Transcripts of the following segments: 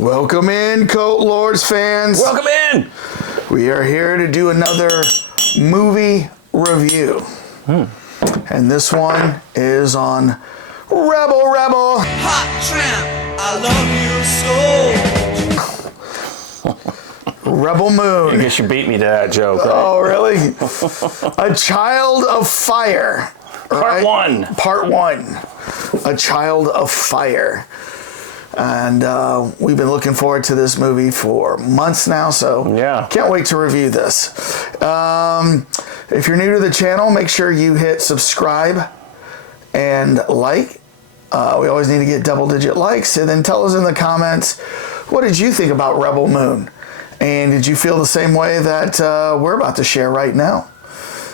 Welcome in, Coat Lords fans. Welcome in. We are here to do another movie review. And this one is on Rebel. Hot tramp, I love you so. Rebel Moon. I guess you beat me to that joke, right? Oh, really? A Child of Fire. Part one. Part one. A Child of Fire. And we've been looking forward to this movie for months now, so yeah, can't wait to review this. If you're new to the channel, make sure you hit subscribe and like. We always need to get double-digit likes, and then tell us in the comments, what did you think about Rebel Moon? And did you feel the same way that we're about to share right now?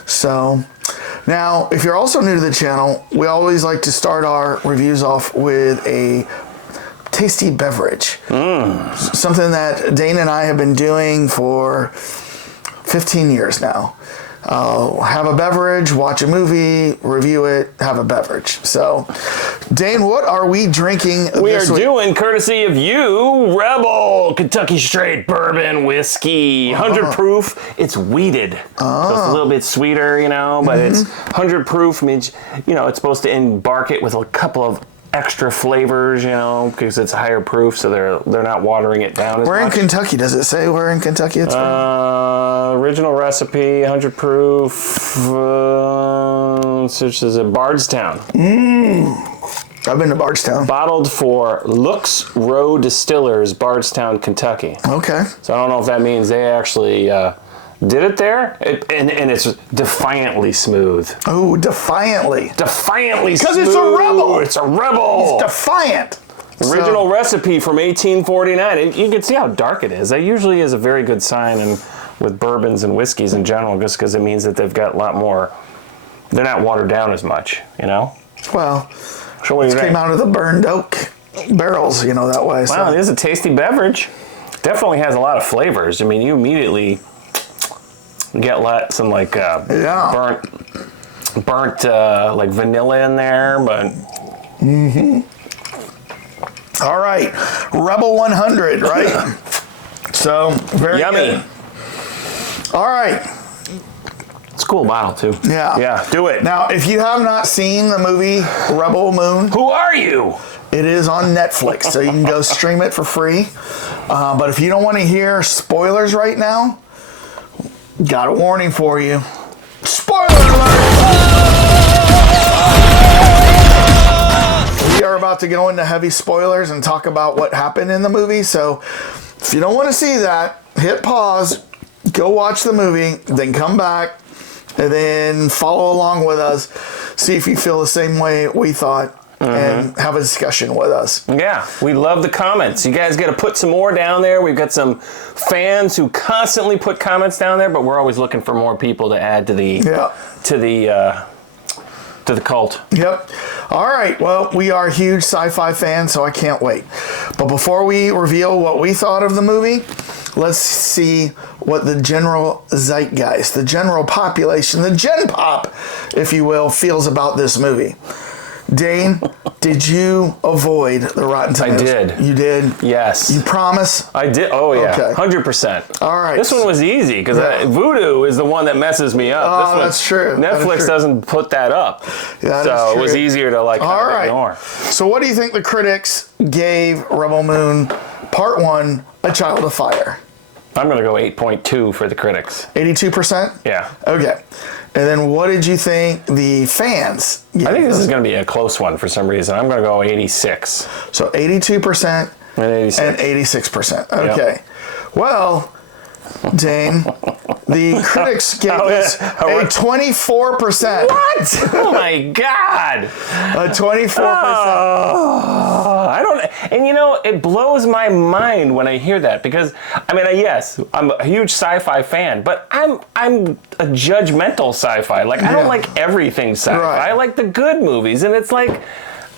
So, now, if you're also new to the channel, we always like to start our reviews off with a tasty beverage. Something that Dane and I have been doing for 15 years now. Have a beverage, watch a movie, review it, have a beverage. So, Dane, what are we drinking We are this week? doing, courtesy of you, Rebel Kentucky Straight Bourbon Whiskey. 100 proof. It's wheated. So it's a little bit sweeter, you know, but it's 100 proof means, you know, it's supposed to embark it with a couple of extra flavors, you know, because it's higher proof, so they're not watering it down as much. We're in Kentucky. Does it say where in Kentucky it's from? Original recipe, 100 proof, such as in Bardstown. I've been to Bardstown. Bottled for Looks Row Distillers, Bardstown, Kentucky. Okay. So I don't know if that means they actually did it there, and it's defiantly smooth. Oh, defiantly. Defiantly smooth. Because it's a rebel. It's a rebel. It's defiant. Original recipe from 1849. And you can see how dark it is. That usually is a very good sign with bourbons and whiskeys in general, just because it means that they've got a lot more, they're not watered down as much, you know? Well, So what do you it think? came out of the burned oak barrels, you know, that way. Wow, it is a tasty beverage. Definitely has a lot of flavors. I mean, you immediately get some like burnt like vanilla in there, but All right, Rebel 100, right? So, very yummy. good. All right. It's a cool bottle too. Yeah. Yeah, do it. Now, if you have not seen the movie Rebel Moon, Who are you? it is on Netflix, so you can go stream it for free. But if you don't want to hear spoilers right now, got a warning for you. Spoiler alert! We are about to go into heavy spoilers and talk about what happened in the movie. So if you don't want to see that, hit pause, go watch the movie, then come back, and then follow along with us. See if you feel the same way we thought, and have a discussion with us. Yeah, we love the comments. You guys got to put some more down there. We've got some fans who constantly put comments down there, but we're always looking for more people to add to the cult. Yep. All right. Well, we are huge sci-fi fans, so I can't wait. But before we reveal what we thought of the movie, let's see what the general zeitgeist, the general population, the gen pop, if you will, feels about this movie. Dane, did you avoid the Rotten Tomatoes? I did. You did? Yes. You promise? I did. Oh, yeah. Okay. 100%. All right. This one was easy because Voodoo is the one that messes me up. Oh, This one, that's true. That is Netflix true. doesn't put that up. That so is it was true. easier to like All right. ignore. So what do you think the critics gave Rebel Moon Part 1, A Child of Fire? I'm going to go 8.2 for the critics. 82%? Yeah. Okay. And then what did you think the fans gave? I think this is going to be a close one for some reason. I'm going to go 86. So 82% And 86. and 86%. Okay. Well, Dane, the critics gave us a 24%. What? Oh my God. A 24%. I don't, and you know, it blows my mind when I hear that because, I mean, yes, I'm a huge sci-fi fan, but I'm a judgmental sci-fi. Like, I don't like everything sci-fi. Right. I like the good movies, and it's like,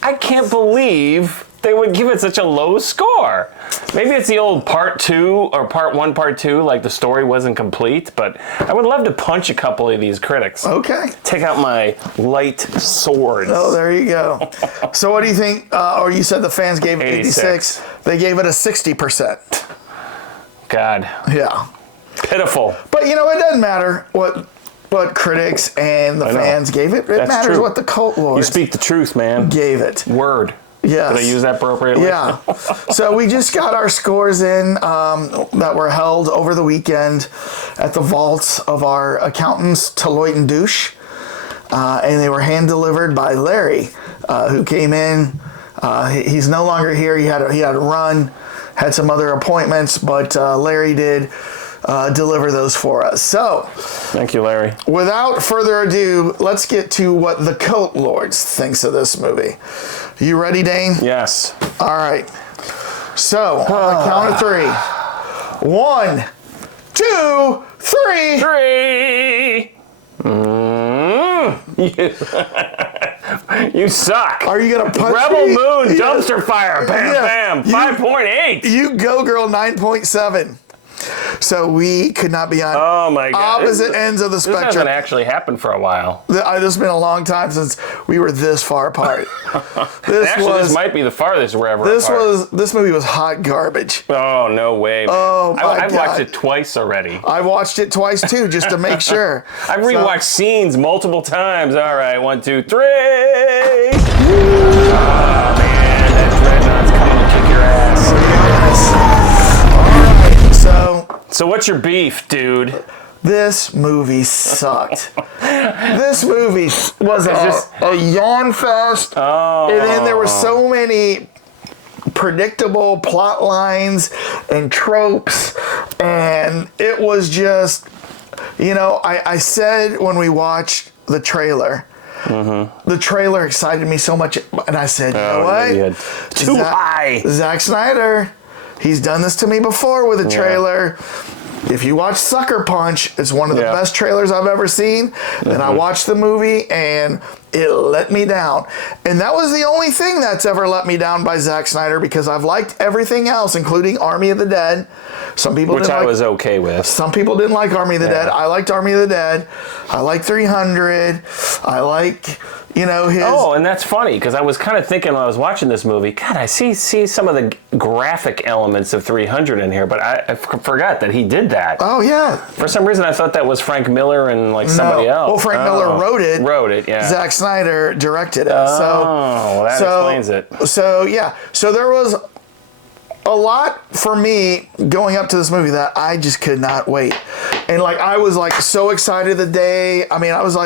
I can't believe they would give it such a low score. Maybe it's the old part 2 or part 1, part 2, like the story wasn't complete, but I would love to punch a couple of these critics. Okay. Take out my light sword. Oh, there you go. So what do you think? Or you said the fans gave it 86. They gave it a 60%. God. Yeah. Pitiful. But it doesn't matter what critics and the fans gave it. It matters true. what the cult lords You speak the truth, man. gave it. Word. Yes. Did I use that appropriately? Yeah. So we just got our scores in that were held over the weekend at the vaults of our accountants, Deloitte and Douche. And they were hand delivered by Larry, who came in. He's no longer here. He had to run, had some other appointments, but Larry did deliver those for us. So, thank you, Larry. Without further ado, let's get to what the Cult Lords thinks of this movie. You ready, Dane? Yes. All right. So, on the count of 3. 1, 2, 3. 3. You suck. Are you gonna punch Rebel me? Moon dumpster fire. Bam, Yeah. bam. 5.8. You go, girl. 9.7. So we could not be on opposite ends of the This spectrum. hasn't actually happened for a while. This has been a long time since we were this far apart. This might be the farthest we're ever apart. This movie was hot garbage. Oh, no way, man. Oh, my I've God. watched it twice already. I watched it twice too, just to make sure. I've rewatched scenes multiple times. All right, 1, 2, 3. Oh, man, that dreadnought's coming to kick your ass. So what's your beef, dude? this movie sucked. This movie was a yawn fest. Oh. And then there were so many predictable plot lines and tropes. And it was just, I said when we watched the trailer, the trailer excited me so much. And I said, you know what? Too high. Zack Snyder, he's done this to me before with a trailer. If you watch Sucker Punch, it's one of the best trailers I've ever seen. Then I watched the movie and it let me down. And that was the only thing that's ever let me down by Zack Snyder, because I've liked everything else, including Army of the Dead. Some people Which I was okay with. Some people didn't like Army of the Dead. I liked Army of the Dead. I like 300. I like, his... Oh, and that's funny, because I was kind of thinking when I was watching this movie, God, I see some of the graphic elements of 300 in here, but I forgot that he did that. Oh, yeah. For some reason, I thought that was Frank Miller and somebody else. Well, Frank Miller wrote it. Wrote it, yeah. Zack Snyder directed it. Well, that explains it. So, yeah. So there was a lot for me going up to this movie that I just could not wait. And I was so excited the day. I mean, I was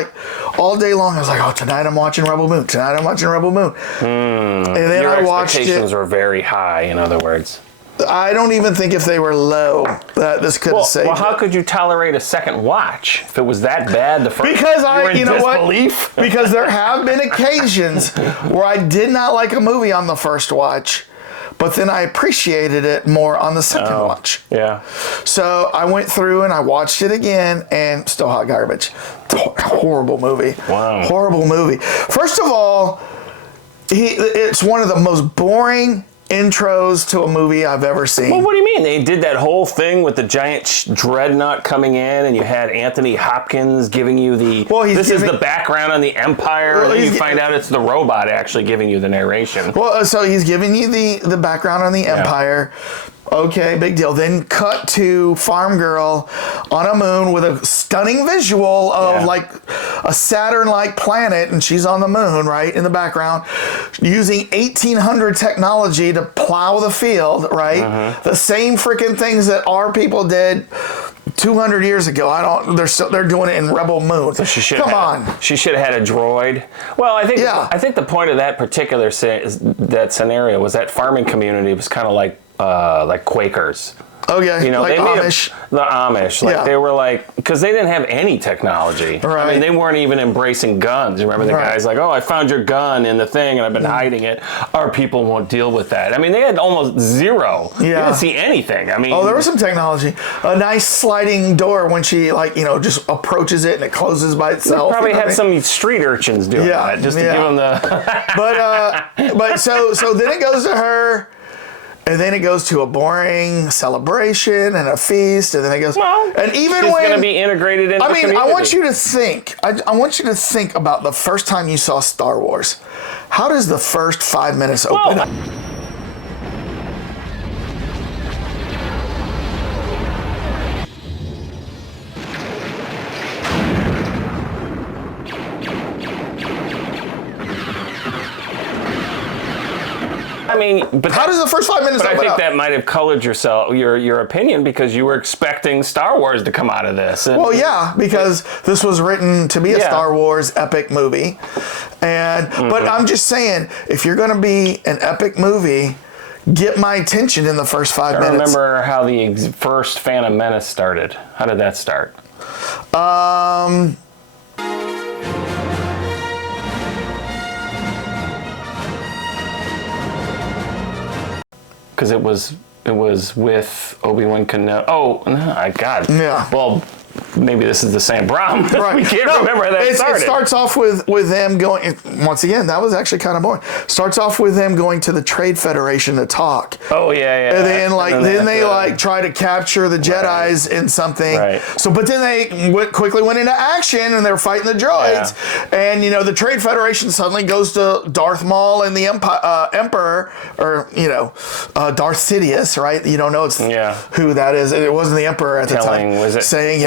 all day long, I was oh, tonight I'm watching Rebel Moon. Tonight I'm watching Rebel Moon. And then Your I watched it. expectations were very high, in other words. I don't even think if they were low that this could have saved. Well, how could you tolerate a second watch if it was that bad the first? Because disbelief? Because there have been occasions where I did not like a movie on the first watch, but then I appreciated it more on the second watch. Yeah. So I went through and I watched it again, and still hot garbage. Horrible movie. Wow. Horrible movie. First of all, it's one of the most boring intros to a movie I've ever seen. Well, what do you mean? They did that whole thing with the giant dreadnought coming in, and you had Anthony Hopkins giving you the... Well, is the background on the Empire, and then you find out it's the robot actually giving you the narration. Well, so he's giving you the background on the Empire. Okay, big deal. Then cut to Farm Girl on a moon with a stunning visual of a Saturn-like planet, and she's on the moon, right, in the background, using 1800 technology to plow the field, right? The same freaking things that our people did 200 years ago. They're doing it in Rebel Moon. So she should have had a droid. Well, I think the point of that particular scenario was that farming community was kind of like Quakers. Okay, You know, like they made Amish. the Amish. Like Yeah. they were like, because they didn't have any technology. Right. I mean, they weren't even embracing guns. Remember the Right. guy's like, oh, I found your gun in the thing and I've been hiding it. Our people won't deal with that. I mean, they had almost zero. You Yeah. didn't see anything. I mean, Oh, there was some technology. A nice sliding door when she, like, you know, just approaches it and it closes by itself. probably you know had what I mean? some street urchins doing Yeah, that just to yeah. give them the. But so then it goes to her, and then it goes to a boring celebration and a feast, and then it goes. Well, and even she's when going to be integrated into I the mean, community. I want you to think. I want you to think about the first time you saw Star Wars. How does the first 5 minutes open up? I mean, but How does the first 5 minutes But I open think up? that might have colored your opinion because you were expecting Star Wars to come out of this. And Well, yeah, because this was written to be a Yeah. Star Wars epic movie, and but I'm just saying, if you're going to be an epic movie, get my attention in the first 5 I minutes. remember how the first Phantom Menace started. How did that start? Because it was with Obi-Wan Kenobi. Oh, no, God. Yeah. Well, maybe this is the same problem. Right. We can't No, remember how that it started. starts off with them going. Once again, that was actually kind of boring. Starts off with them going to the Trade Federation to talk. Oh yeah, yeah. And then, then they have to- try to capture the Jedis in something. Right. So, but then they quickly went into action, and they were fighting the droids. And the Trade Federation suddenly goes to Darth Maul and the Emperor, or Darth Sidious, right? You don't know who that is. It wasn't the Emperor at the time. Was it saying,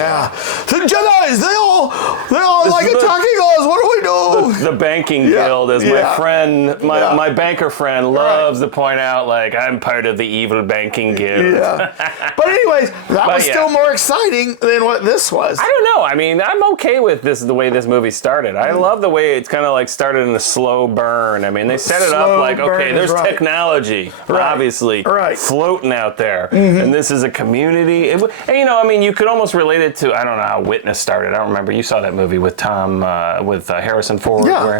the Jedis, they all like is attacking us. What do we do? The banking guild, as my friend, my banker friend, loves to point out, like, I'm part of the evil banking guild. Yeah. But anyways, that was still more exciting than what this was. I don't know. I mean, I'm okay with the way this movie started. I love the way it's kind of like started in a slow burn. I mean, they set it up like, okay, there's technology, obviously, floating out there, and this is a community. And I mean, you could almost relate it to, I don't know how Witness started. I don't remember. You saw that movie with with Harrison Ford. Yeah.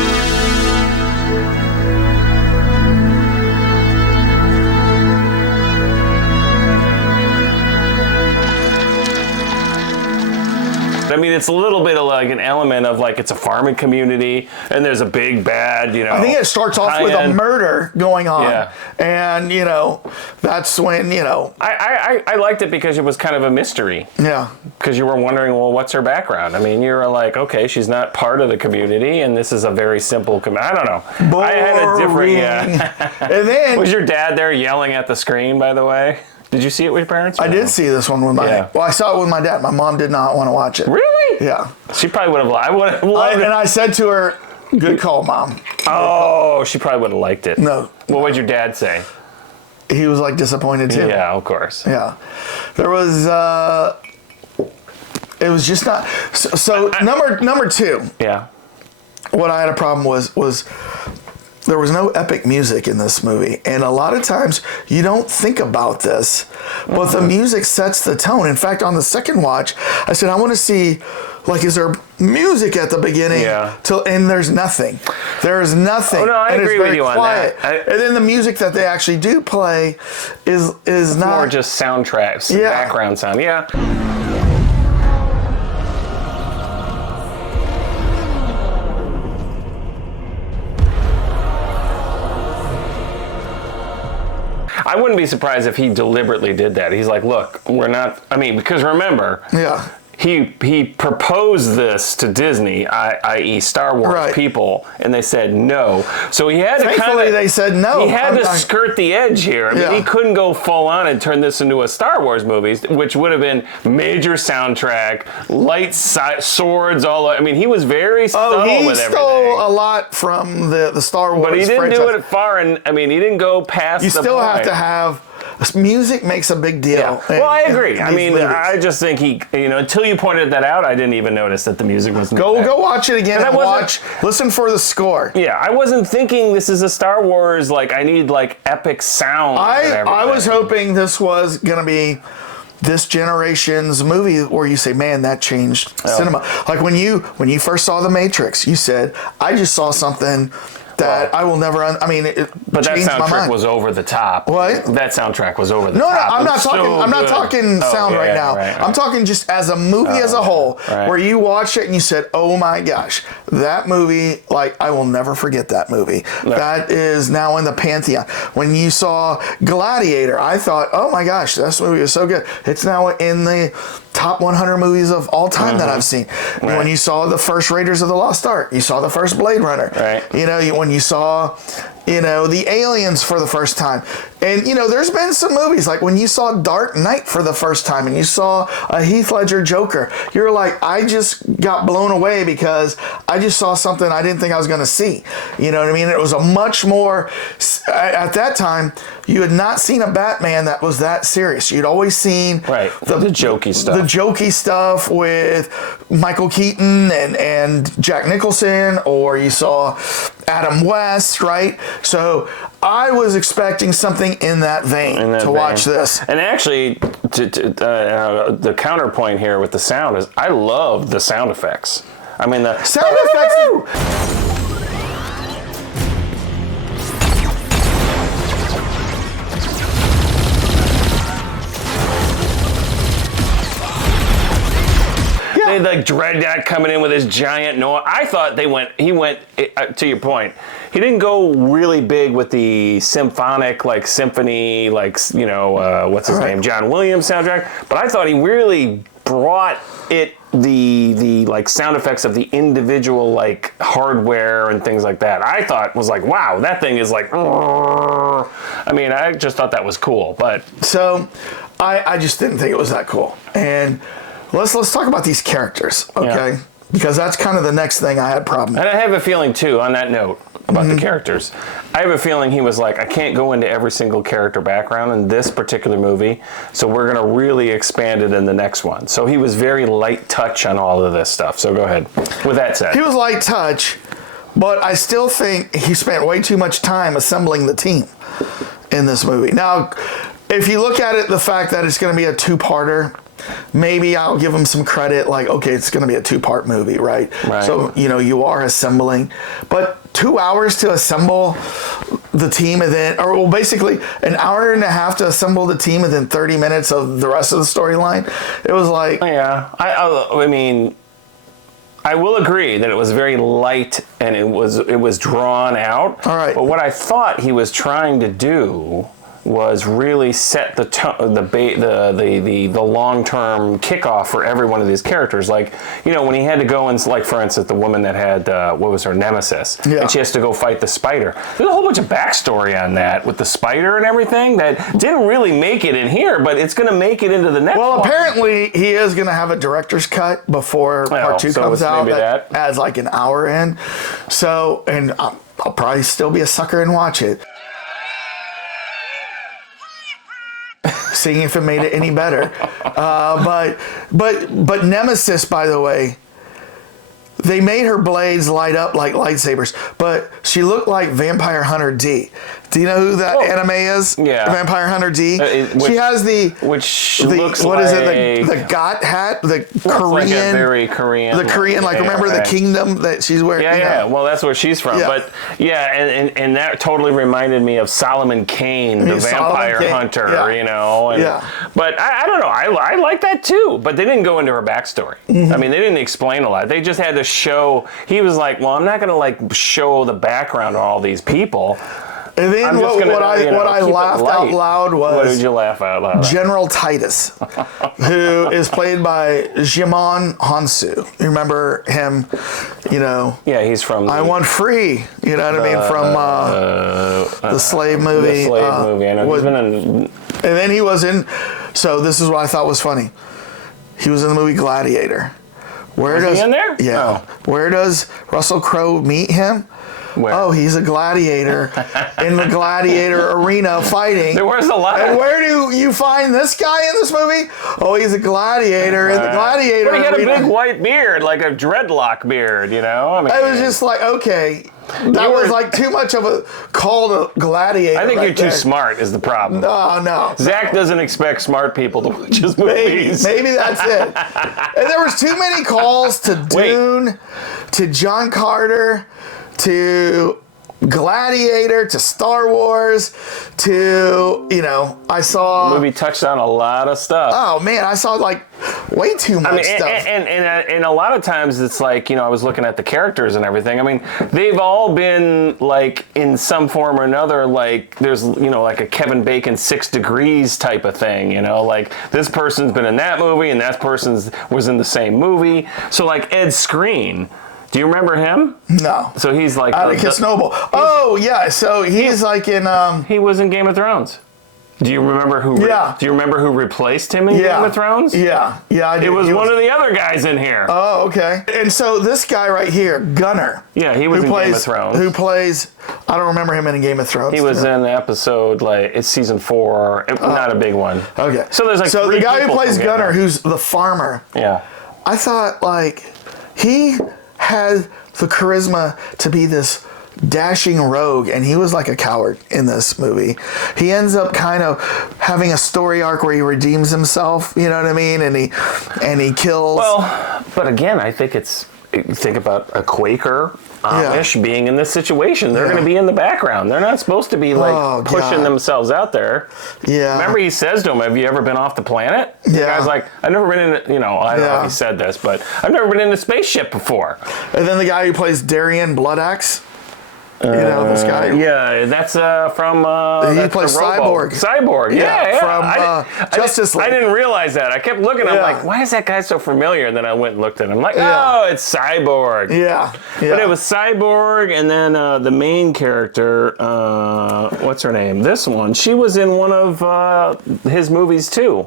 I mean, it's a little bit of like an element of like it's a farming community, and there's a big bad, I think it starts off with a murder going on, and that's when I liked it because it was kind of a mystery. Yeah. Because you were wondering, well, what's her background? I mean, you were like, okay, she's not part of the community, and this is a very simple. I don't know. Boring. I had a different. And then was your dad there yelling at the screen? By the way. Did you see it with your parents? I did see this one with my. Well, I saw it with my dad. My mom did not want to watch it. Really? Yeah. She probably would have. I would have loved it. And I said to her, "Good call, Mom." Oh, she probably would have liked it. No. What would your dad say? He was like disappointed too. Yeah, of course. Yeah. There was. It was just not. So number two. Yeah. What I had a problem was there was no epic music in this movie. And a lot of times you don't think about this, but the music sets the tone. In fact, on the second watch, I said, I want to see, like, is there music at the beginning? Yeah. And there's nothing. There is nothing. Oh, no, I and agree it's very with you quiet. on that. And then the music that they actually do play is not. More just soundtracks, background sound. Yeah. I wouldn't be surprised if he deliberately did that. He's like, look, we're not, because remember, he proposed this to Disney, i.e. Star Wars people, and they said no. So he had to Thankfully, they said no. He had to skirt the edge here. I mean, he couldn't go full on and turn this into a Star Wars movie, which would have been major soundtrack, light swords, all. I mean, he was very subtle with everything. He stole a lot from the Star Wars But he didn't franchise. do it far, and he didn't go past the You still point. have to have. Music makes a big deal. Yeah. Well, I agree. I just think until you pointed that out, I didn't even notice that the music wasn't there. Go watch it again and listen for the score. Yeah, I wasn't thinking this is a Star Wars, like, I need, like, epic sound. I was hoping this was going to be this generation's movie where you say, man, that changed cinema. Like when you first saw The Matrix, you said, I just saw something that I will never. But that soundtrack was over the top. What? That soundtrack was over the No, top. I'm not talking. I'm not talking sound right now. Right. I'm talking just as a movie as a whole, where you watched it and you said, "Oh my gosh, that movie! Like I will never forget that movie. No. That is now in the pantheon." When you saw Gladiator, I thought, "Oh my gosh, this movie is so good." It's now in the top 100 movies of all time that I've seen. Right. When you saw the first Raiders of the Lost Ark, you saw the first Blade Runner. Right. When you saw, the Aliens for the first time. And, there's been some movies, like when you saw Dark Knight for the first time and you saw a Heath Ledger Joker, you're like, I just got blown away because I just saw something I didn't think I was going to see. You know what I mean? It was a much more, at that time, you had not seen a Batman that was that serious. You'd always seen the jokey stuff. The jokey stuff with Michael Keaton and Jack Nicholson, or you saw Adam West, right? So I was expecting something in that vein to watch this. And actually, the counterpoint here with the sound is I love the sound effects. I mean, the sound effects. They like Dreadnought coming in with his giant noise. I thought he went, to your point, he didn't go really big with the symphonic, like symphony, like, what's his name, John Williams soundtrack. But I thought he really brought the like sound effects of the individual like hardware and things like that. I thought was like, wow, that thing is like, I just thought that was cool. But so I just didn't think it was that cool. And let's talk about these characters, okay? Yeah. Because that's kind of the next thing I had a problem with. And I have a feeling too, on that note, about the characters. I have a feeling he was like, I can't go into every single character background in this particular movie, so we're going to really expand it in the next one. So he was very light touch on all of this stuff. So go ahead. With that said. He was light touch, but I still think he spent way too much time assembling the team in this movie. Now, if you look at it, the fact that it's going to be a two-parter, maybe I'll give him some credit, like, okay, it's going to be a two-part movie, right? So, you are assembling. But 2 hours to assemble the team and then, basically an hour and a half to assemble the team and then 30 minutes of the rest of the storyline. It was like... Yeah, I mean, I will agree that it was very light and it was drawn out. All right. But what I thought he was trying to do was really set the long-term kickoff for every one of these characters. Like, when he had to go and, like, for instance, the woman that had, what was her nemesis, and she has to go fight the spider. There's a whole bunch of backstory on that with the spider and everything that didn't really make it in here, but it's going to make it into the next one. Well, apparently he is going to have a director's cut before part 2 comes out. That adds like an hour in. So, and I'll probably still be a sucker and watch it. Seeing if it made it any better. But Nemesis, by the way, they made her blades light up like lightsabers, but she looked like Vampire Hunter D. Do you know who that anime is? Yeah. Vampire Hunter D? She has the got hat? The Korean. Like a very Korean. The Korean, remember the kingdom that she's wearing? Yeah. Well, that's where she's from. Yeah. But and that totally reminded me of Solomon Kane, the Vampire Hunter, But I don't know. I like that too. But they didn't go into her backstory. Mm-hmm. I mean, they didn't explain a lot. They just had to show. He was like, well, I'm not going to show the background of all these people. And then what I laughed out loud was... What did you laugh out loud? General Titus, who is played by Djimon Hounsou. You remember him, Yeah, he's from... I Want Free, you know what I mean? From the Slave movie. The Slave movie, I know. He's been in... And then he was in... So this is what I thought was funny. He was in the movie Gladiator. Was he in there? Yeah. Oh. Where does Russell Crowe meet him? Where? Oh, he's a gladiator in the gladiator arena fighting. There was a lot. And where do you find this guy in this movie? Oh, he's a gladiator in the gladiator But he had arena. a big white beard, like a dreadlock beard, you know? I mean, I was just like, okay. That was like too much of a call to gladiator. I think right you're too there. smart is the problem. No. Zach doesn't expect smart people to watch his movies. Maybe that's it. And there was too many calls to Dune, to John Carter, to Gladiator, to Star Wars, to, I saw... The movie touched on a lot of stuff. Oh, man, I saw, like, way too much stuff. And a lot of times it's like, I was looking at the characters and everything. I mean, they've all been, like, in some form or another, like, there's, like a Kevin Bacon 6 Degrees type of thing, like, this person's been in that movie and that person was in the same movie. So, like, Ed Skrein... Do you remember him? No. So he's like... Atticus Noble. Oh, yeah. So he's like in... He was in Game of Thrones. Do you remember who... Yeah. Do you remember who replaced him in Game of Thrones? Yeah. Yeah, I do. It was one of the other guys in here. Oh, okay. And so this guy right here, Gunner. Yeah, he was in Game of Thrones. Who plays... I don't remember him in Game of Thrones. He was in the episode, like, it's season 4. Not a big one. Okay. So there's like So three the guy who people plays from Game of Gunner, Thrones. who's the farmer... Yeah. I thought, like, he had the charisma to be this dashing rogue, and he was like a coward in this movie. He ends up kind of having a story arc where he redeems himself, you know what I mean? And he kills... Well, but again, I think think about a Quaker Amish being in this situation. They're going to be in the background. They're not supposed to be like pushing themselves out there. Yeah. Remember he says to him, have you ever been off the planet? The guy's like, I've never been in, I don't know if he said this, but I've never been in a spaceship before. And then the guy who plays Darien Bloodaxe, this guy. Yeah, that's from... he plays Cyborg. Cyborg, yeah. From Justice League. I didn't realize that. I kept looking, I'm like, why is that guy so familiar? And then I went and looked at him. I'm like, oh, it's Cyborg. Yeah. But it was Cyborg, and then the main character, what's her name? This one. She was in one of his movies, too.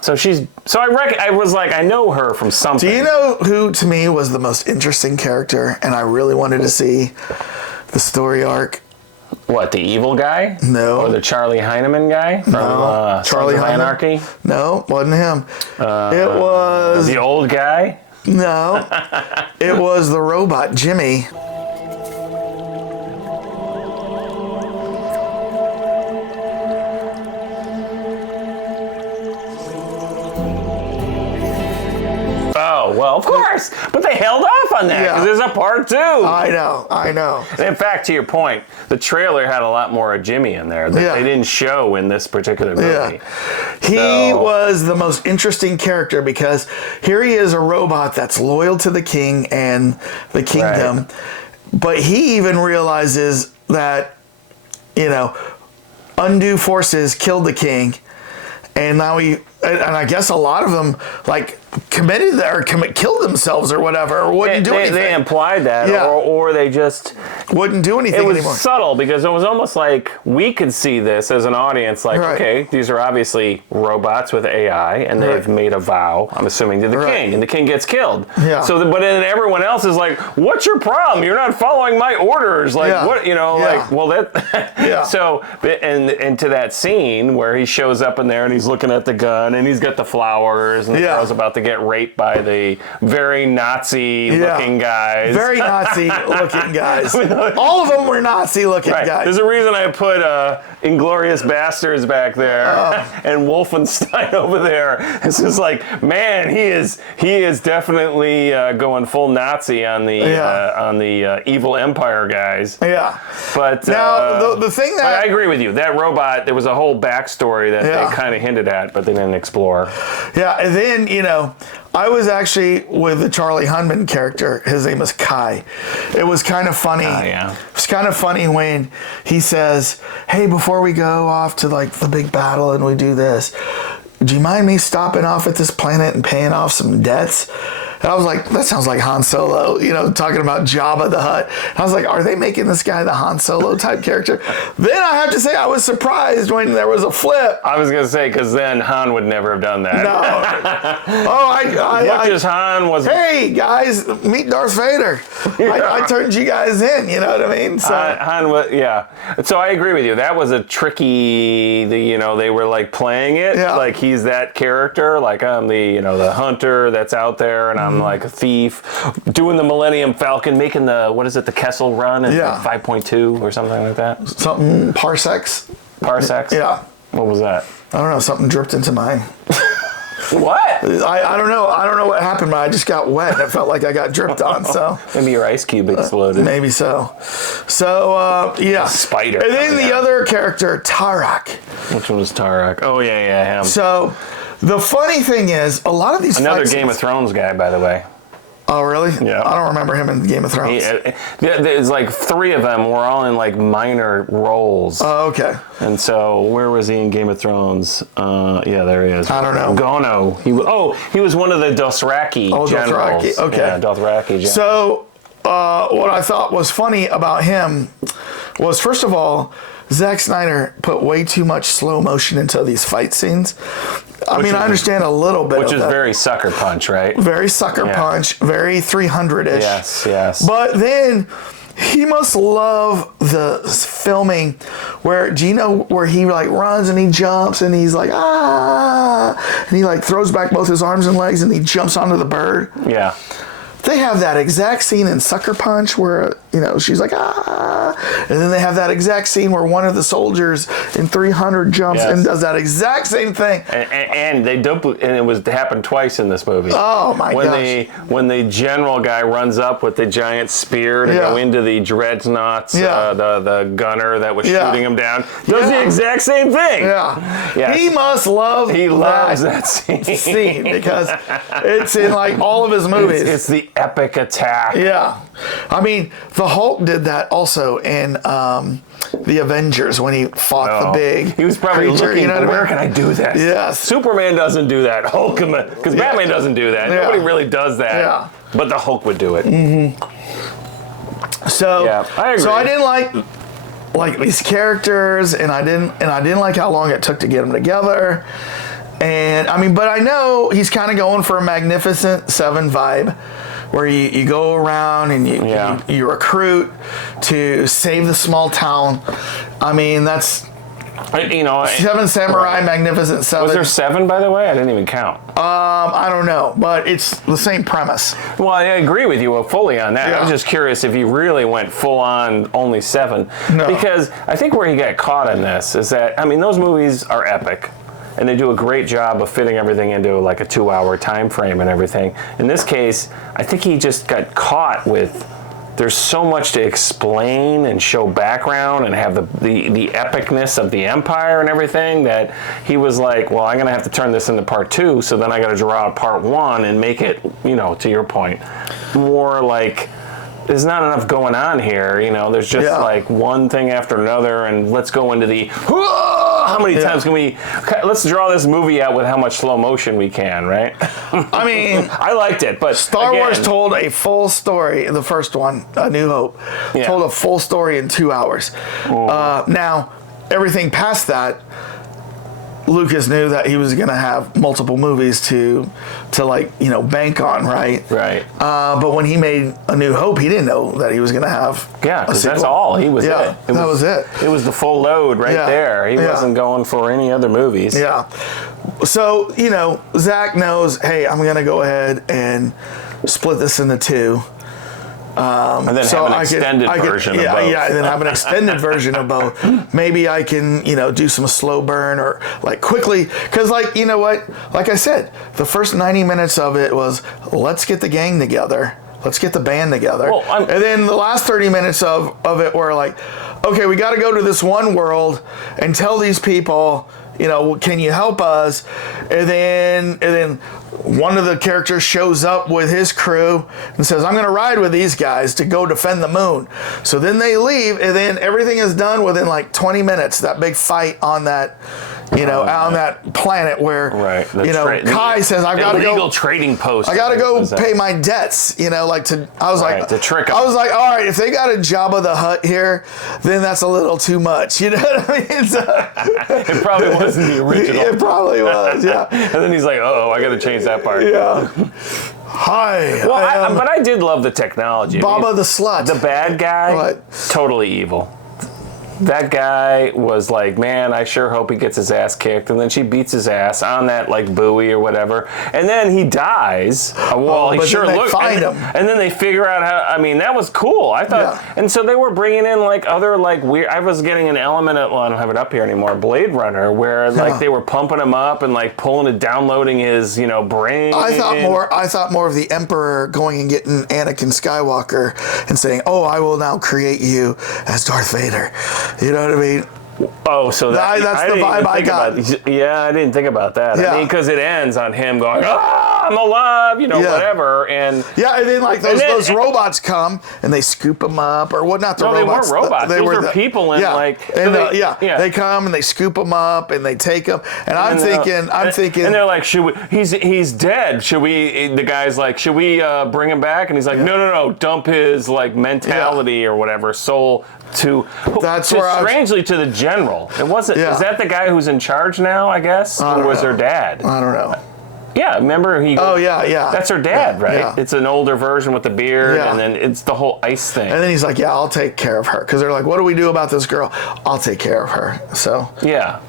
So I was like, I know her from something. Do you know who, to me, was the most interesting character, and I really wanted to see the story arc? What, the evil guy? No. Or the Charlie Heineman guy from Charlie Sons of Heineman? Anarchy? No, wasn't him. It was... The old guy? No. It was the robot, Jimmy. Oh, well, of course. But they held off on that because there's a part 2. I know. And in fact, to your point, the trailer had a lot more of Jimmy in there that they didn't show in this particular movie. He was the most interesting character because here he is, a robot that's loyal to the king and the kingdom. Right. But he even realizes that, undue forces killed the king. And now and I guess a lot of them, like, committed or killed themselves or whatever, or wouldn't do anything. They implied that, or they just wouldn't do anything anymore. It was subtle because it was almost like we could see this as an audience, like, okay, these are obviously robots with AI, and they've made a vow, I'm assuming, to the king, and the king gets killed. Yeah. But then everyone else is like, what's your problem? You're not following my orders. Like, what, like, well, that... So, and to that scene where he shows up in there and he's looking at the gun and he's got the flowers and the girl's about to get raped by the very Nazi-looking guys. Very Nazi-looking guys. All of them were Nazi-looking guys. There's a reason I put Inglourious Bastards back there and Wolfenstein over there. It's just like, man, he is definitely going full Nazi on the evil empire guys. Yeah. But now the thing that I agree with you, that robot, there was a whole backstory that they kind of hinted at, but they didn't explore. Yeah, and then I was actually with the Charlie Hunman character. His name is Kai. It was kind of funny. It was kind of funny when he says, "Hey, before we go off to like the big battle and we do this, do you mind me stopping off at this planet and paying off some debts?" And I was like, that sounds like Han Solo, talking about Jabba the Hutt. I was like, are they making this guy the Han Solo type character? Then I have to say I was surprised when there was a flip. I was going to say, because then Han would never have done that. No. Much as Han was... Hey, guys, meet Darth Vader. I turned you guys in, you know what I mean? So Han was, yeah. So I agree with you. That was a tricky, they were like playing it. Yeah. Like he's that character. Like I'm the hunter that's out there and I'm like a thief. Doing the Millennium Falcon, making the Kessel Run at 5.2 or something like that? Something, parsecs. Parsecs? Yeah. What was that? I don't know, something dripped into mine. What? I don't know. I don't know what happened, but I just got wet and it felt like I got dripped on. So maybe your ice cube exploded. Maybe so. So yeah. Spider. And then the other character, Tarak. Which one was Tarak? Oh yeah, him. So the funny thing is, a lot of these another Game of Thrones guy, by the way. Oh, really? Yeah. I don't remember him in Game of Thrones. There's like 3 of them were all in like minor roles. Oh, okay. And so where was he in Game of Thrones? Yeah, there he is. I don't know. Gono. He was one of the Dothraki generals. Dothraki. Okay. Yeah, Dothraki generals. So what I thought was funny about him was, first of all, Zack Snyder put way too much slow motion into these fight scenes. I understand a little bit which of is that. very Sucker Punch, right? Very Sucker Punch, very 300-ish. Yes. But then he must love the filming where, do you know where he like runs and he jumps and he's like, and he like throws back both his arms and legs and he jumps onto the bird? Yeah. They have that exact scene in Sucker Punch where, she's like, and then they have that exact scene where one of the soldiers in 300 jumps and does that exact same thing. And they it happened twice in this movie. Oh my gosh. When the general guy runs up with the giant spear to go into the dreadnoughts, the gunner that was shooting him down, does the exact same thing. Yeah. Yes. He must love that scene because it's in like all of his movies. It's the epic attack. Yeah. The Hulk did that also in the Avengers when he fought the big He was probably creature, looking, where can I do this? Yes. Superman doesn't do that. Hulk, because Batman doesn't do that. Yeah. Nobody really does that. Yeah. But the Hulk would do it. Mm-hmm. So, I agree. So I didn't like these characters, and I didn't like how long it took to get them together. And but I know he's kind of going for a Magnificent Seven vibe, where you go around and you recruit to save the small town. That's Seven Samurai, Magnificent Seven. Was there 7, by the way? I didn't even count. I don't know, but it's the same premise. Well, I agree with you fully on that. I was just curious if you really went full on only 7. No. Because I think where he got caught in this is that, those movies are epic. And they do a great job of fitting everything into like a 2-hour time frame and everything. In this case, I think he just got caught with, there's so much to explain and show background and have the epicness of the Empire and everything that he was like, well, I'm going to have to turn this into part 2, so then I got to draw out part 1 and make it, to your point, more like, there's not enough going on here, there's just like one thing after another, and let's go into the, how many times can let's draw this movie out with how much slow motion we can, right? I liked it, but Star Wars told a full story, the first one, A New Hope, told a full story in 2 hours. Now, everything past that, Lucas knew that he was going to have multiple movies to bank on, right? Right. But when he made A New Hope, he didn't know that he was going to have because that's all. He was it. That was it. It was the full load there. He wasn't going for any other movies. Yeah. So, Zach knows, hey, I'm going to go ahead and split this into 2. And then have an extended version of both. Yeah, and then have an extended version of both. Maybe I can, do some slow burn or quickly. Because you know what? Like I said, the first 90 minutes of it was, let's get the gang together. Let's get the band together. Well, and then the last 30 minutes of it were like, okay, we got to go to this one world and tell these people, can you help us? And then one of the characters shows up with his crew and says, I'm going to ride with these guys to go defend the moon. So then they leave, and then everything is done within 20 minutes, that big fight on that, on that planet where, Right. Kai says, I've got to go. Illegal trading post. I got to go pay my debts, I was like, to trick 'em. I was like, all right, if they got a Jabba the Hutt here, then that's a little too much. You know what I mean? It probably wasn't the original. It probably was, yeah. And then he's like, I got to change that part. Yeah. Hi. Well, but I did love the technology. Baba the Slut. The bad guy, totally evil. That guy was like, man, I sure hope he gets his ass kicked. And then she beats his ass on that buoy or whatever. And then he dies. Well, he sure looks. And then they figure out how. I mean, that was cool. I thought. Yeah. And so they were bringing in other weird. I was getting an element of. Well, I don't have it up here anymore. Blade Runner, where they were pumping him up and pulling it, downloading his brain. I thought more of the Emperor going and getting Anakin Skywalker and saying, "Oh, I will now create you as Darth Vader." You know what I mean? Oh, so that's the vibe I got. Yeah, I didn't think about that. Yeah. I mean, because it ends on him going, I'm alive, whatever. And and then those robots come and they scoop him up, or what? Not the robots. They weren't robots. Those were people in they come and they scoop him up and they take him. And I'm thinking. And they're like, he's dead. Should we? The guy's like, should we bring him back? And he's like, no, dump his mentality or whatever, soul. Strangely to the general. It wasn't. Is that the guy who's in charge now? I guess, or was their dad? I don't know. Yeah, remember he. Oh yeah. That's her dad, right? Yeah. It's an older version with the beard, and then it's the whole ice thing. And then he's like, "Yeah, I'll take care of her," because they're like, "What do we do about this girl?" I'll take care of her. So. Yeah.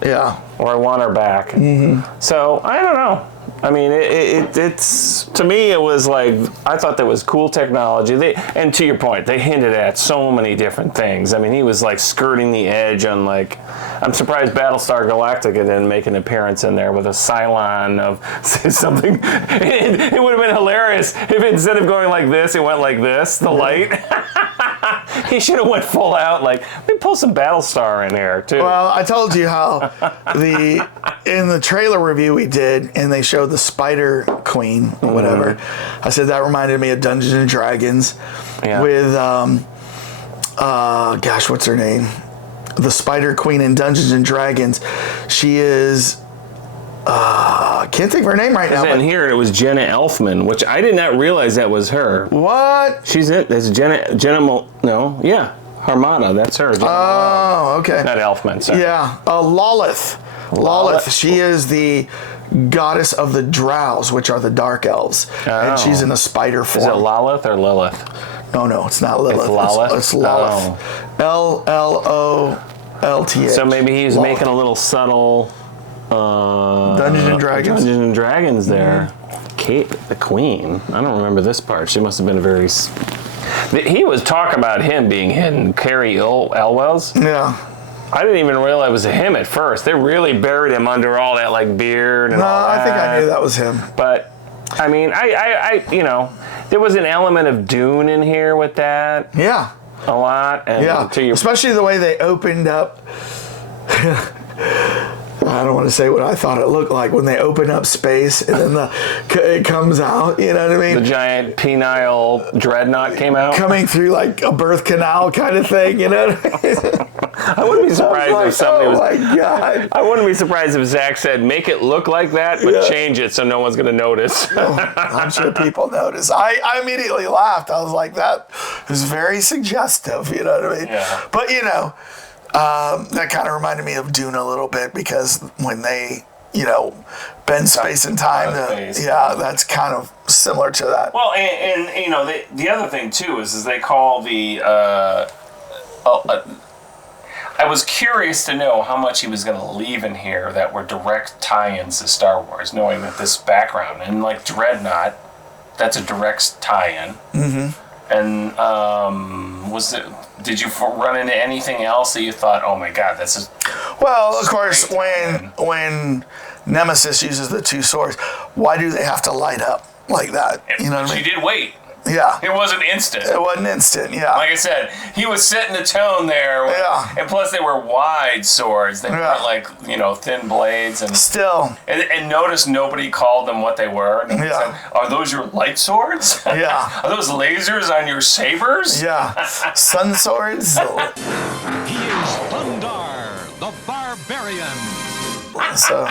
Or I want her back. Mm-hmm. So I don't know. I mean, it's to me, it was I thought that was cool technology. And to your point, they hinted at so many different things. I mean, he was skirting the edge on I'm surprised Battlestar Galactica didn't make an appearance in there with a Cylon of something. It would have been hilarious if instead of going like this, it went like this, the light. He should have went full out. Let me pull some Battlestar in here too. Well, I told you how in the trailer review we did, and they showed the Spider Queen or whatever. Mm-hmm. I said that reminded me of Dungeons and Dragons with what's her name? The Spider Queen in Dungeons and Dragons. She is. I can't think of her name right now. In here, it was Jenna Elfman, which I did not realize that was her. What? She's it. That's Jenna. No, yeah, Armada. That's her. Okay. Not Elfman. Sorry. Yeah, Lolith. Lolith. She is the goddess of the Drows, which are the dark elves, and she's in a spider form. Is it Lolith or Lilith? No, it's not Lilith. It's Lolith. It's Lolith. Lolth. So maybe he's making a little subtle. Dungeons and Dragons there. Kate the Queen. I don't remember this part. She must have been a very. He was talking about him being hidden. Carrie Elwes. Yeah. I didn't even realize it was him at first. They really buried him under all that beard and all that. No, I think I knew that was him. But I mean, I there was an element of Dune in here with that. Yeah. A lot. And especially the way they opened up. I don't want to say what I thought it looked like when they open up space and then it comes out, you know what I mean? The giant penile dreadnought came out? Coming through a birth canal kind of thing, you know what I mean? I wouldn't be surprised if somebody was... Oh my God. I wouldn't be surprised if Zach said, make it look like that, but change it so no one's going to notice. I'm sure people notice. I immediately laughed. I was like, that is very suggestive, you know what I mean? Yeah. But, that kind of reminded me of Dune a little bit, because when they, bend space and time, that's kind of similar to that. Well, and the other thing too is they call the. I was curious to know how much he was going to leave in here that were direct tie-ins to Star Wars, knowing that this background and Dreadnought, that's a direct tie-in. Mm-hmm. And did you run into anything else that you thought, oh my God, this is... Well, of course, when Nemesis uses the two swords, why do they have to light up like that? You know what I mean? She did wait. Yeah. It wasn't instant. Yeah. Like I said, he was setting the tone there. And plus they were wide swords. They weren't thin blades. And still. And notice nobody called them what they were. And said, are those your light swords? Yeah. Are those lasers on your sabers? Yeah. Sun swords. He is Thundar, the Barbarian. So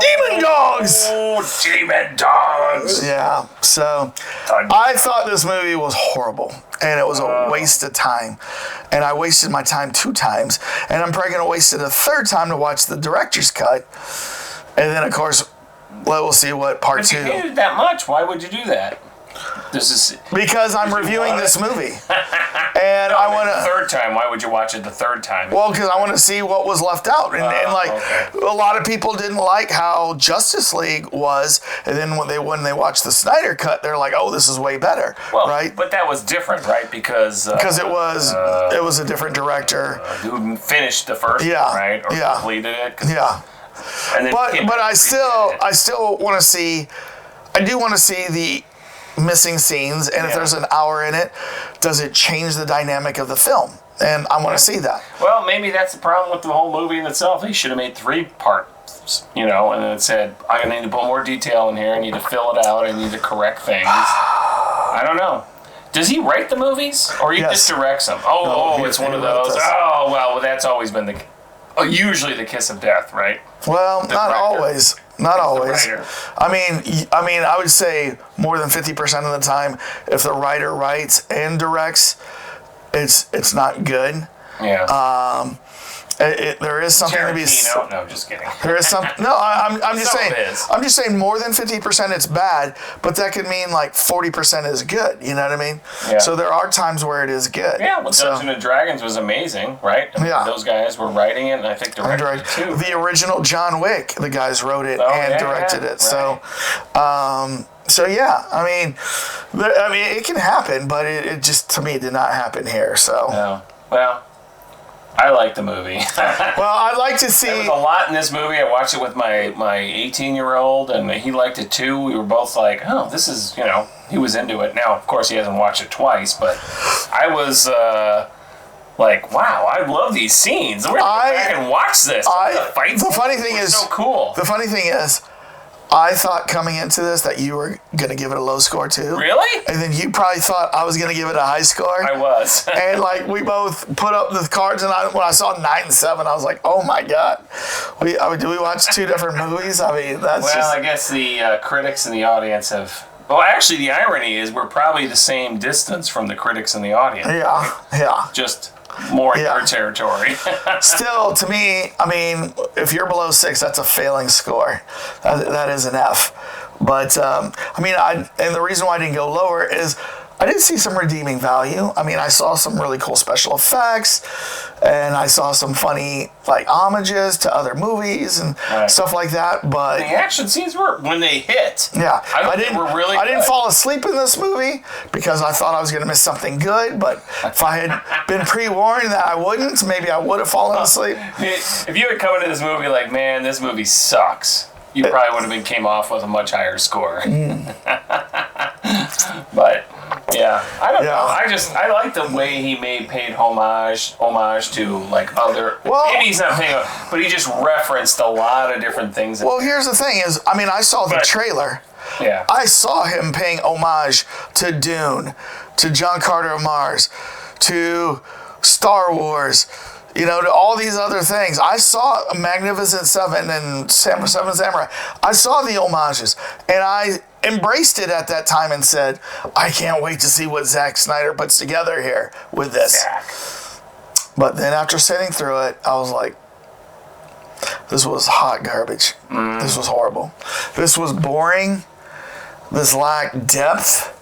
demon dogs. Oh, demon dogs. Yeah. So I thought this movie was horrible, and it was a waste of time. And I wasted my time 2 times, and I'm probably gonna waste it a 3rd time to watch the director's cut. And then, of course, we'll see what part 2. If you hated it that much, why would you do that? This is because I'm reviewing this movie, and I want the to. 3rd time. Why would you watch it the 3rd time? Well, because I want to see what was left out, and like okay. a lot of people didn't like how Justice League was, and then when they watched the Snyder cut, they're like, "Oh, this is way better," Well, right? but that was different, right? Because Because it was a different director. who finished the first Yeah, one, right? Or yeah. completed it. Yeah, And then but came back I and still redid it. want to see. I do want to see the missing scenes, and if Yeah. there's an hour in it, does it change the dynamic of the film? And I want to see that. Well, maybe that's the problem with the whole movie in itself. He should have made 3 parts, and then it said, I need to put more detail in here, I need to fill it out, I need to correct things. I don't know. Does he write the movies, or he Yes. just directs them? It's one of he wrote those. this. Oh, well, that's always been usually the kiss of death, right? Well, not director. always. Not always. writer. I mean, I would say more than 50% of the time, if the writer writes and directs, it's not good. Yeah. There is something to be. Tarantino? No, just kidding. There is some. No, I'm just Some saying. of it is. I'm just saying more than 50% it's bad, but that could mean like 40% is good. You know what I mean? Yeah. So there are times where it is good. Yeah, well, So- Dungeons and Dragons was amazing, right? I mean, Yeah. those guys were writing it, and I think directed Direct- it too. The original John Wick, the guys wrote it Oh, and yeah, directed yeah, it. So yeah, I mean, it can happen, but it just to me did not happen here. So No. Well, I like the movie. well, I'd like to see. There was a lot in this movie. I watched it with my 18-year-old, and he liked it too. We were both like, oh, this is, he was into it. Now, of course, he hasn't watched it twice, but I was like, wow, I love these scenes. We're going to go back and watch this. The fight the funny scenes thing were is, so cool. The funny thing is, I thought coming into this that you were going to give it a low score too. Really? And then you probably thought I was going to give it a high score. I was. And like we both put up the cards, and when I saw 9 and 7, I was like, "Oh my god!" Do we watch 2 different movies? I mean, that's Well, I guess the critics and the audience have... Well, actually, the irony is we're probably the same distance from the critics and the audience. yeah. Just more in Yeah. your territory. Still, to me, I mean, if you're below 6, that's a failing score. That is an F. But and the reason why I didn't go lower is I did see some redeeming value. I mean, I saw some really cool special effects, and I saw some funny like homages to other movies and Right. stuff like that. But The action scenes were, when they hit, yeah, I didn't, were really I didn't good. fall asleep in this movie because I thought I was going to miss something good. But if I had been pre-warned that I wouldn't, maybe I would have fallen asleep. If you had come into this movie like, man, this movie sucks, you probably would have came off with a much higher score. But yeah, I don't know. I like the way he paid homage to like other. Well- maybe he's not paying, but he just referenced a lot of different things. Well, here's the thing: is I mean, I saw the trailer. Yeah. I saw him paying homage to Dune, to John Carter of Mars, to Star Wars, to all these other things. I saw Magnificent Seven and Seven Samurai. I saw the homages, and I embraced it at that time and said, I can't wait to see what Zack Snyder puts together here with this. But then after sitting through it, I was like, this was hot garbage. This was horrible. This was boring. This lacked depth.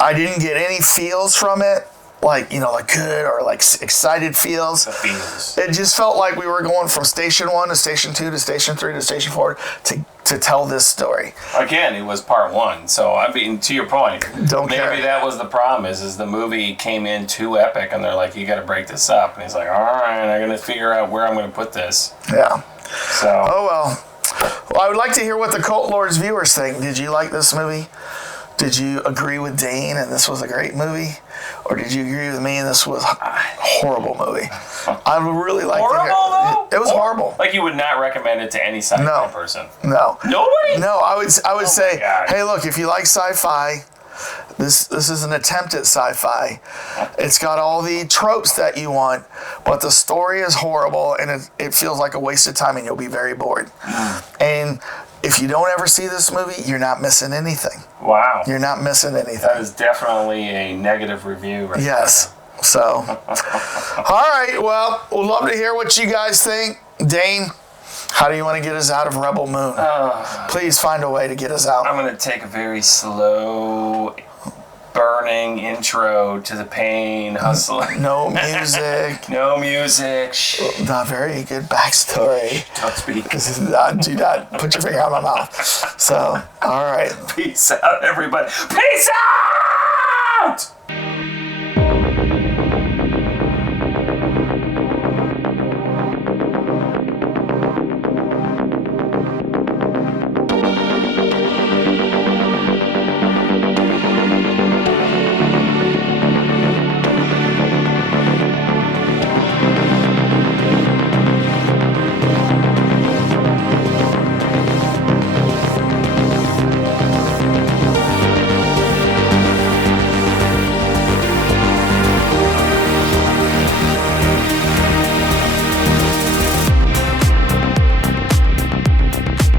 I didn't get any feels from it, like good or like excited feels. It just felt like we were going from station 1 to station 2 to station 3 to station 4 to tell this story. Again, it was part 1, so I mean, to your point, maybe care. that was the problem. Is the movie came in too epic, and they're like, you got to break this up, and he's like, all right, I'm gonna figure out where I'm gonna put this. Yeah. So. Oh well. Well, I would like to hear what the Cult Lords viewers think. Did you like this movie? Did you agree with Dane and this was a great movie? Or did you agree with me and this was a horrible movie? I would really like to hear. Horrible, though? It was horrible. Like you would not recommend it to any sci-fi person? No. Nobody? No, I would say, God. hey, look, if you like sci-fi, This is an attempt at sci-fi. It's got all the tropes that you want, but the story is horrible, and it feels like a waste of time, and you'll be very bored. And if you don't ever see this movie, you're not missing anything. Wow. You're not missing anything. That is definitely a negative review right Yes. So, all right. Well, we'd love to hear what you guys think. Dane, how do you want to get us out of Rebel Moon? Please find a way to get us out. I'm going to take a very slow, burning intro to the pain, hustling. No music. No music. Shh. Not very good backstory. Don't speak. Do not put your finger on my mouth. So, all right. Peace out, everybody. Peace out!